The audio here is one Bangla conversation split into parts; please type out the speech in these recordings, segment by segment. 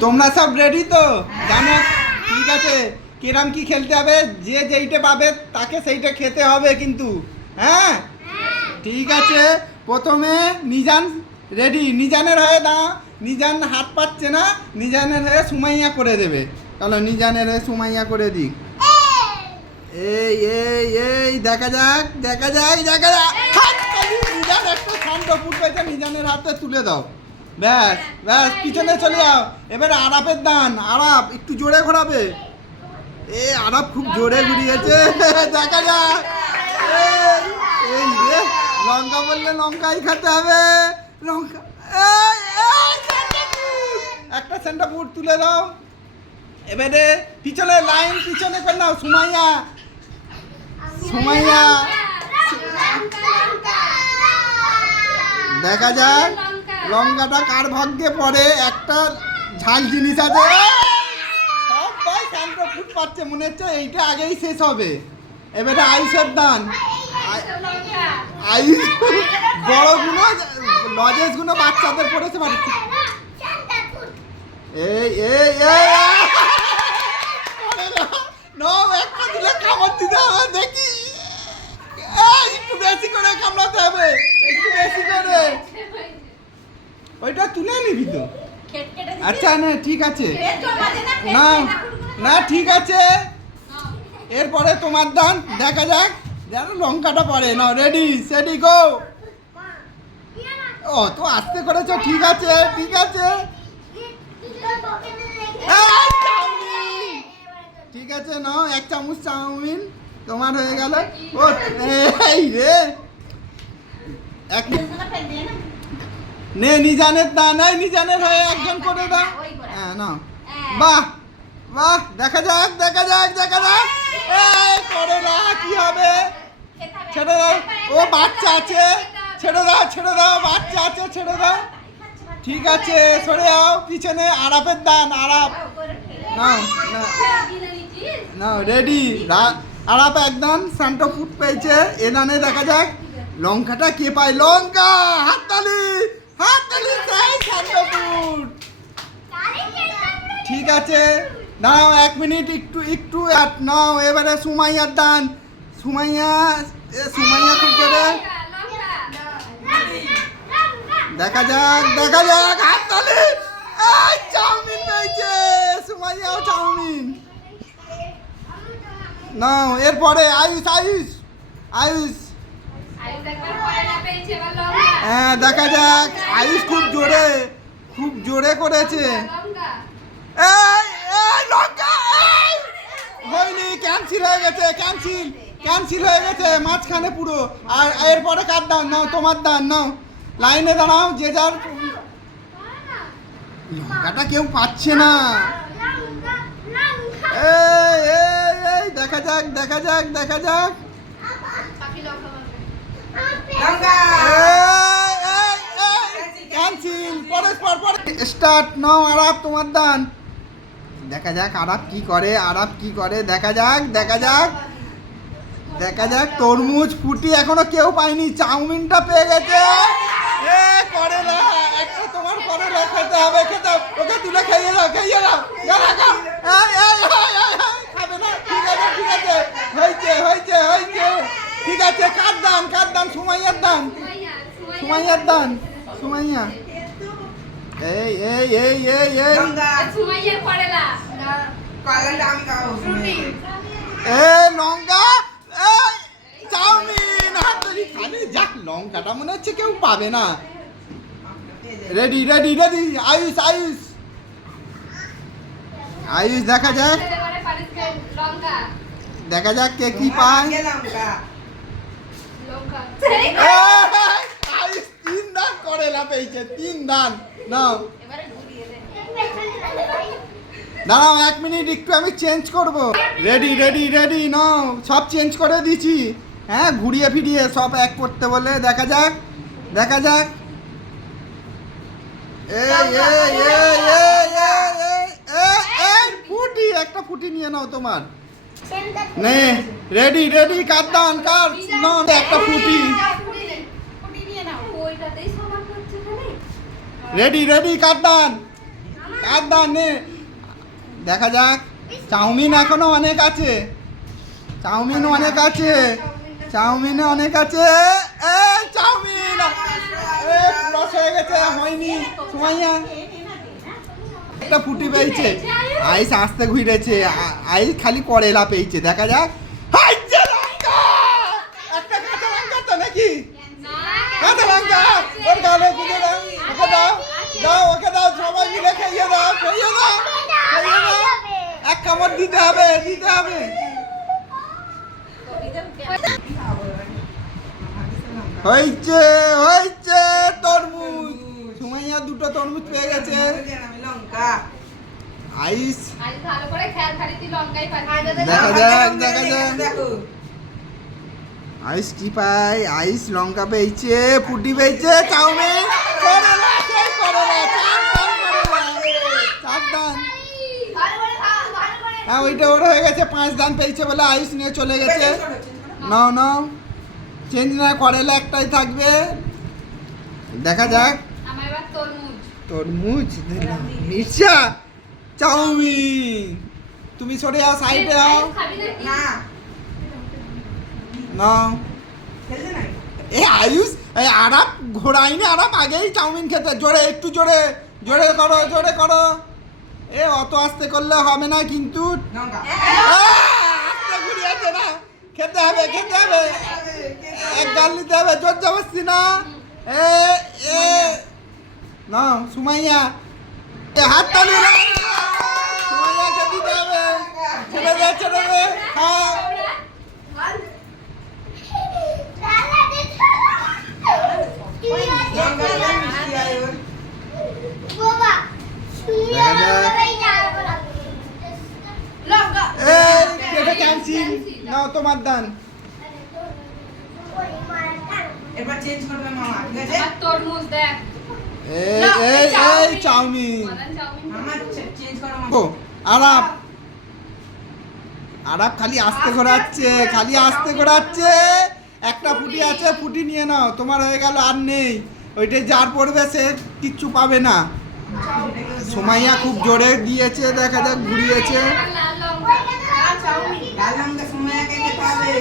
তোমরা সব রেডি তো? জানো? ঠিক আছে, কিরম কি খেলতে হবে, যে যেইটা পাবে তাকে সেইটা খেতে হবে কিন্তু। হ্যাঁ ঠিক আছে, প্রথমে নিজান রেডি, নিজানের হয়ে দাও। নিজান হাত পাচ্ছে না, নিজানের হয়ে সুমাইয়া করে দেবে। চলো নিজানের হয়ে সুমাইয়া করে দিই। এই এই এই দেখা যাক দেখা যাক দেখা যাক। নিজান একটা শান্ত ফুট পেয়েছে, নিজানের হাতে তুলে দাও। ব্যাস ব্যাস, পিছনে চলে যাও। এবারে আরাপের দান, আরাপ একটু জোরে ঘোরাবে। এ আরাপ খুব জোরে ঘুরিয়েছে, দেখা যাক। এই রে, লঙ্কা বললে লঙ্কাই খেতে হবে। লঙ্কা একটা সেন্টার ফুট তুলে দাও। এবারে পিছনে লাইন পিছনে করে নাও। সুমাইয়া সুমাইয়া দেখা যাক লঙ্কাটা কার ভাগ্যে পড়ে। একটা ঝাল জিনিস আছে, সবাই সেন্টার ফুট পাচ্ছে, মনে হচ্ছে এইটা আগেই শেষ হবে। এবারে আয়ুষের দান, আয়ুষ বড়গুলো লজেসগুলো বাচ্চাদের পড়েছে বাড়িতে। এই এই একটা দিলে কামড় দিতে হবে, দেখি একটু বেশি করে কামড়াতে হবে, একটু বেশি করে। ওইটা তুলে নিবি তো? আচ্ছা না ঠিক আছে, না না ঠিক আছে। এরপরে তোমার দান, দেখা যাক যেন লঙ্কাটা পড়ে। না রেডি সেডি গো। ও তো আস্তে করেছো, ঠিক আছে ঠিক আছে ঠিক আছে। নাও এক চামচ চাউমিন তোমার হয়ে গেল। ও এই রে, এক নে নিজানের দান, এই নিজানের হয়ে একজন করে দাও। হ্যাঁ না, বাহ বাহ, দেখা যাক দেখা যাক দেখা যাক। এই করে না, কি হবে? ছেড়ে দাও, ও বাচ্চা আছে, ছেড়ে দাও ছেড়ে দাও, বাচ্চা আছে ছেড়ে দাও। ঠিক আছে সরে যাও পিছনে। আরাপের দান, আরাপ নাও নাও রেডি। আরাপ একদম শান্ত ফুট পেয়েছে। এ দানে দেখা যাক লঙ্কাটা কে পায়। লঙ্কা, হাততালি হাততালি, সেই শান্ত ফুট। ঠিক আছে নাও, 1 মিনিট একটু একটু নাও। এবারে সুমাইয়ার দান, সুমাইয়া সুমাইয়া খুব করে দেখা যাক দেখা যাক। হাততালি, এই চাউমিন পেয়েছে সুমাইয়াও, চাউমিন নাও। এরপরে আয়ুষ আয়ুষ আয়ুষ, হ্যাঁ দেখা যাক। আয়ুষ খুব জোরে করেছে। এই এই লঙ্কা হয়নি, ক্যান্সেল হয়ে গেছে, ক্যান্সেল হয়ে গেছে মাঝখানে পুরো। আর এরপরে কার দান? নাও তোমার দান, নাও লাইনে দাঁড়াও। যে যার লঙ্কাটা কেউ পাচ্ছে না। এই এই এই দেখা যাক দেখা যাক দেখা যাক। ক্যান্সেল, পরে স্টার্ট। নাও আরাপ তোমার দান। দেখা যাক আরাপ কি করে, আরাপ কি করে, দেখা যাক দেখা যাক দেখা যাক। তরমুজ ফুটি এখনো কেউ পায়নি, চাউমিনটা পেয়ে গেছে। এ করেলা, একটা তোমার করেলা খেতে হবে, খেতে হবে। ওকে তুলে খেয়ে দাও খেয়ে দাও, খাবে না। ঠিক আছে ঠিক আছে, হয়েছে হয়েছে হয়েছে, ঠিক আছে। কার দান কার দান? সুমাইয়ার দান, সুমাইয়ার দান, সুমাইয়া। এই এই এই এই এই সুমাইয়ার করেলা, করেলা আমি খাবো। এ লঙ্কা, এই চাউমিন, হাততালি খাবে। যাক লঙ্কাটা মনে হচ্ছে কেউ পাবে না। Ready ready ready, Ayush Ayush Ayush দেখা যাক দেখা যাক কে কি পায়। আয়ুষ 3 দান করেলা পেয়েছে, 3 দান। নাও দাঁড়াও 1 মিনিট, একটু আমি চেঞ্জ করব। রেডি রেডি রেডি, নাও সব চেঞ্জ করে দিয়েছি। হ্যাঁ ঘুরিয়ে ফিরিয়ে সব এক করতে বলে, দেখা যাক দেখা যাক। এই এই এই এই এই ফুটি, একটা ফুটি নিয়ে নাও তোমার। নে রেডি রেডি, কার দান কার? নাও একটা ফুটি। রেডি রেডি, কার দান? কার দান নে দেখা যাক চাউমিন এখনো অনেক আছে চাউমিন অনেক আছে চাউমিনে অনেক আছে এই চাউমিন ক্রস হয়ে গেছে হয়নি সুমাইয়া একটা ফুটি পেয়েছে আইস আসতে ঘুরেছে আইস খালি করেলা পেয়েছে দেখা যাক হাইছে লঙ্কা একটা কাঁচা লঙ্কা তো নাকি কাঁচা লঙ্কা ওর গালে গুঁজে দাও ওকে দাও দাও ওকে দাও সবাই মিলে খাইয়ে দাও খাইয়ে দাও খাইয়ে দাও এক কামড় দিতে হবে হয়েছে হয়েছে তরমুজ সুমাইয়া দুটো তরমুজ পেয়ে গেছে আমি লঙ্কা আইস আজ ভালো করে খেয়াল খালি তুই লঙ্কাই পাচ্ছিস দেখা যাক দেখো আইস কি পাই আইস লঙ্কা পেয়েছে ফুটি পেয়েছে চাউমিন করেলা সেই করেলা চার দান ভালো করে খা ভালো করে হ্যাঁ ওইটা ওর হয়ে গেছে 5 দান পেয়েছে বলে আইস নিয়ে চলে গেছে নাও নাও চেঞ্জ না করেলা একটাই থাকবে দেখা যাক আমার এবার তরমুজ তরমুজ নিশা চাউমিন তুমি সরে যাও সাইডে যাও খাবি নাকি না নাও খেলছে না এ আয়ুষ এই আরাম ঘোরাইনি আরাম আগেই চাউমিন খেতে জোরে একটু জোরে জোরে করো এ অত আস্তে করলে হবে না কিন্তু লঙ্কা আস্তে ঘুরিয়েছে না খেতে হবে এক গাল নিতে হবে জোর জবরদস্তি না এ এ না সুমাইয়া হাত তালি সুমাইয়াকে দিতে হবে ছেড়ে দে হ্যাঁ লঙ্কা মিষ্টি আয় ওর লঙ্কা এই কেটে ক্যান্সেল নাও তোমার দান এবার চেঞ্জ করবে মামা ঠিক আছে আমার তরমুজ দেখ এই চাউমিন মাদান চাউমিন মামা চেঞ্জ করো মামা ও আরাপ খালি আস্তে ঘোরাচ্ছে একটা ফুটি আছে ফুটি নিয়ে নাও তোমার হয়ে গেল আর নেই ওইটাই যার পড়বে সে কিচ্ছু পাবে না সুমাইয়া খুব জোরে দিয়েছে দেখা যাক ঘুরিয়েছে লাল লঙ্কা চাউমিন লাল লঙ্কা সময়কে খেতে হবে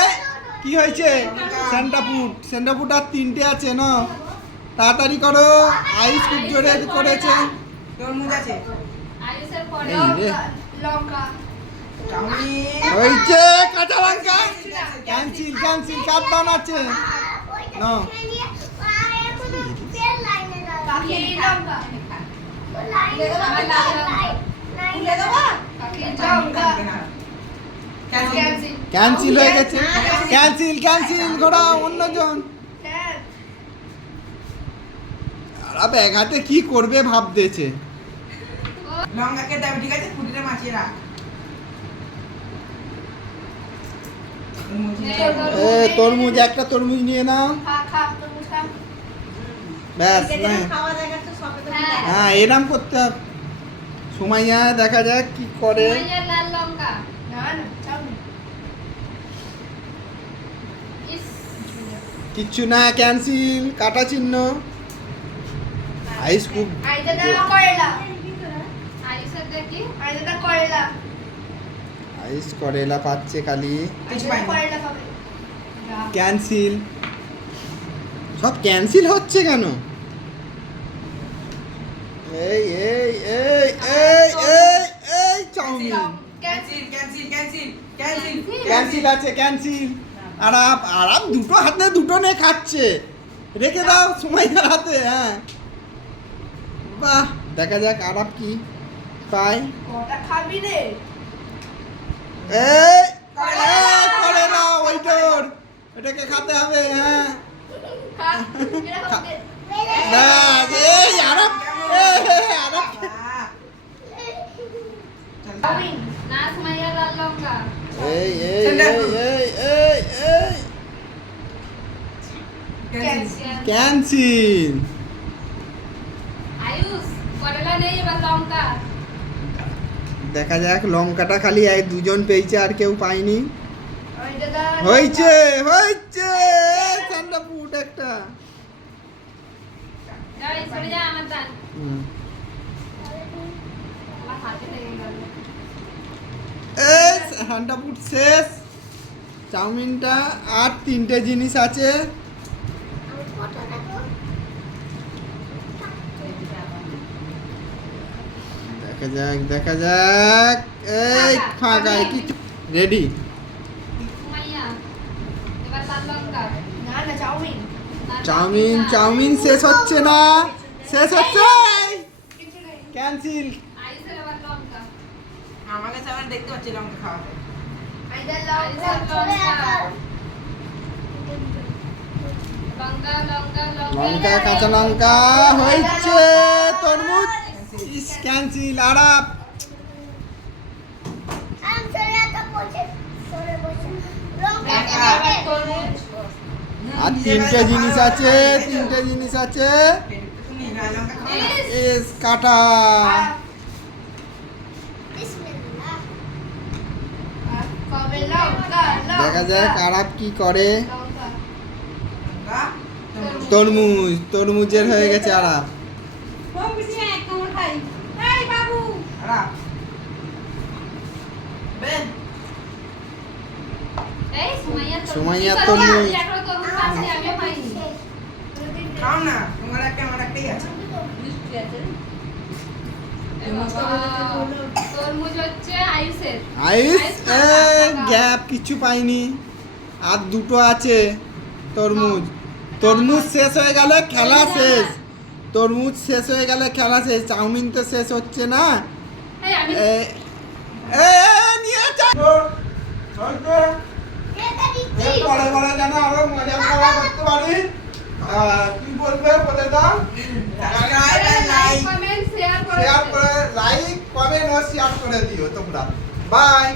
এই কি হয়েছে সেন্টাফুড আর 3টে আছে না তাড়াতাড়ি করো আইস খুব জোরে করেছে তরমুজ আছে আইসের পরে এই রে। লঙ্কা চাউমিন হয়েছে কাঁচা লঙ্কা ক্যান্সেল কার দান আছে না কাকি লঙ্কা ক্যান্সেল হয়ে গেছে ক্যান্সেল ঘোড়া অন্যজন আর এক হাতে কি করবে ভাবতেছে লঙ্কা খেতে হবে ঠিক আছে ফুটিটা মাছিয়ে রাখ তরমুজ একটা তরমুজ নিয়ে নাও ব্যাস হ্যাঁ এরম করতে হবে সুমাইয়া দেখা যাক কি করে লাল লঙ্কা ইস কিচ্ছু না ক্যান্সেল কাটা চিহ্ন আইস খুব আইসের দেখি আইস করেলা পাচ্ছে খালি কিছু পাইনি ক্যান্সেল সব ক্যান্সেল হচ্ছে কেন এই চাউমিন ক্যান্সেল আছে আরাম দুটো হাতে দুটো নে খাচ্ছে রেখে দাও সুমাইয়ার হাতে হ্যাঁ বাহ দেখা যাক আরাম কি পাই খাবি রে করে না ওইটাকে খেতে হবে হ্যাঁ দেখ এই আরাম না সুমাইয়া লাল লঙ্কা এই ক্যান্সেল আয়ুষ করলা নেই এবার লঙ্কা দেখা যাক লঙ্কাটা খালি দুজন পেয়েছে আর কেউ পায়নি হয়েছে ঠান্ডা ফুট একটা সরে যা আমার দান হুম ঠান্ডা ফুড শেষ, চাউমিনটা আর 3টে জিনিস আছে। দেখা যাক এই ফাঁকায় কি রেডি। সুমাইয়া এবার লাল লঙ্কা। না না চাউমিন। চাউমিন শেষ হচ্ছে না, শেষ হচ্ছে, ক্যান্সেল। আইসের এবার লঙ্কা। আমাকে চাউমিন দেখতে পাচ্ছি লঙ্কা খাওয়াতে। আইসের লঙ্কা। লঙ্কা লঙ্কা লঙ্কা কাঁচা লঙ্কা হয়েছে, তরমুজ ক্যান্সেল। আর আর 3টে জিনিস আছে, 3টে জিনিস আছে। তুমি না লঙ্কা খাও না। এস কাটা। কবে লঙ্কা দেখা যাক আরাপ কি করে। লঙ্কা। লঙ্কা তরমুজের হয়ে গেছে আরাপ। আরা বেন এই সুমাইয়া তরমুজ। একটা তরমুজ আছে আমি পাইনি। খাও না, তোমার একটা আমার একটাই আছে। তরমুজ হচ্ছে আইসের। আইস গ্যাপ কিছু পাইনি, আর 2টো আছে। তরমুজ শেষ হয়ে গেলে খেলা শেষ। তরমুজ শেষ হয়ে গেলে খেলা শেষ। চাউমিন তো শেষ হচ্ছে না। এই আমি নিয়ে পরে পরে যেন আরো মজা করা করতে পারি। কি বলবে বলে দাও। Subscribe and like. Comment share করে শেয়ার করে, লাইক কমেন্ট ও শেয়ার করে দিও তোমরা। বাই।